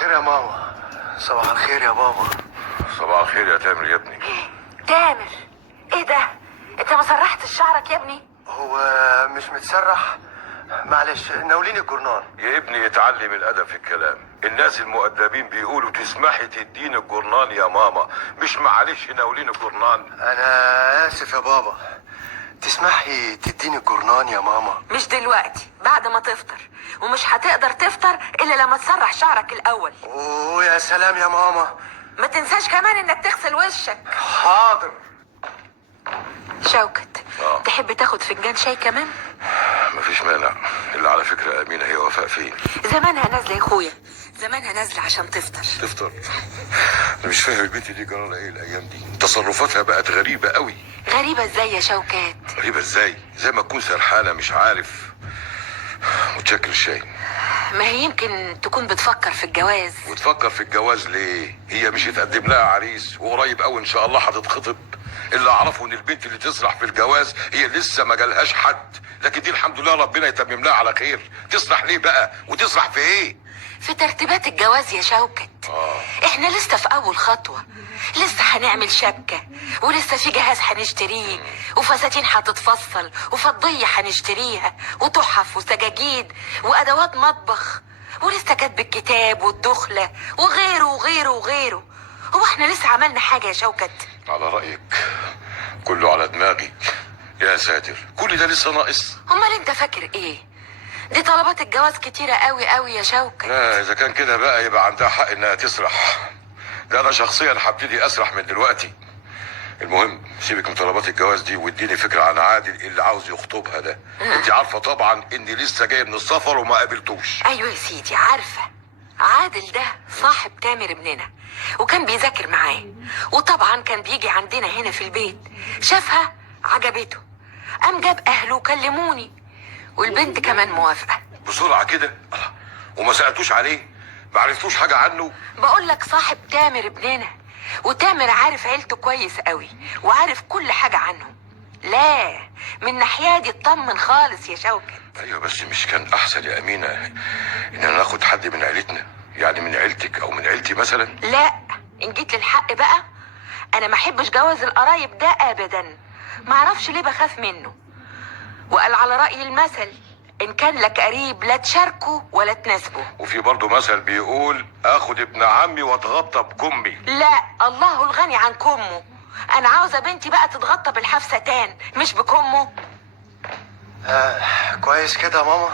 خير يا ماما. صباح الخير يا بابا. صباح الخير يا تامر يا ابني. تامر، ايه ده؟ انت ما سرحتش شعرك يا ابني؟ هو مش متسرح، معلش ناوليني الجرنان. يا ابني اتعلم الادب في الكلام. الناس المؤدبين بيقولوا تسمحي تديني الجرنان يا ماما، مش معلش ناوليني الجرنان. انا اسف يا بابا، تسمحي تديني الجرنان يا ماما؟ مش دلوقتي، بعد ما تفطر، ومش هتقدر تفطر الا لما تسرح شعرك الاول. اوه يا سلام يا ماما. ما تنساش كمان انك تغسل وشك. حاضر. شوكت، تحب تاخد فنجان شاي كمان؟ مفيش مانع، اللي على فكره امينه هي وفاء فين؟ زمانها نازله يا اخويا، زمانها نازله عشان تفطر. تفطر؟ انا مش فاهم البنت دي جرالها ايه الايام دي، تصرفاتها بقت غريبه قوي. غريبه ازاي يا شوكات؟ غريبه ازاي؟ زي ما تكون سرحانه مش عارف. متشكر الشاي. ما هي يمكن تكون بتفكر في الجواز. وتفكر في الجواز ليه؟ هي مش هتقدم لها عريس وقريب قوي ان شاء الله هتتخطب؟ اللي اعرفه ان البنت اللي تسرح في الجواز هي لسه ما جالهاش حد، لكن دي الحمد لله ربنا يتمم لها على خير. تسرح ليه بقى؟ وتسرح في ايه؟ في ترتيبات الجواز يا شوكت. احنا لسه في اول خطوة، لسه هنعمل شبكة، ولسه في جهاز هنشتريه، وفساتين هتتفصل، وفضية هنشتريها، وتحف وسجاجيد وادوات مطبخ، ولسه كاتب الكتاب والدخلة وغيره وغيره وغيره. هو احنا لسه عملنا حاجة يا شوكت؟ على رأيك كله على دماغي. يا ساتر، كل ده لسه ناقص؟ امال انت فاكر ايه؟ دي طلبات الجواز كتيرة قوي قوي يا شوكت. لا اذا كان كده بقى يبقى عندها حق انها تسرح. ده انا شخصيا هبتدي اسرح من دلوقتي. المهم سيبك من طلبات الجواز دي واديني فكره عن عادل اللي عاوز يخطبها ده. انت عارفه طبعا اني لسه جاي من السفر وما قابلتوش. ايوه يا سيدي عارفه. عادل ده صاحب تامر ابننا، وكان بيذاكر معاه، وطبعا كان بيجي عندنا هنا في البيت. شافها عجبته، قام جاب اهله وكلموني، والبنت كمان موافقه. بسرعه كده؟ وما سالتوش عليه؟ ما عرفتوش حاجه عنه؟ بقول لك صاحب تامر ابننا، وتامر عارف عيلته كويس قوي، وعارف كل حاجه عنهم. لا، من ناحيه دي اطمن خالص يا شوكت. ايوه بس مش كان احسن يا امينه اننا ناخد حد من عيلتنا؟ يعني من عيلتك او من عيلتي مثلا؟ لا، ان جيت للحق بقى، انا ما احبش جواز القرايب ده ابدا. ما اعرفش ليه بخاف منه. وقال على رأي المثل، ان كان لك قريب لا تشاركه ولا تناسبه. وفي برضه مثل بيقول اخد ابن عمي واتغطى بكمي. لا، الله الغني عن كمه. انا عاوزه بنتي بقى تتغطى بالحفستان مش بكمه. كويس كده يا ماما.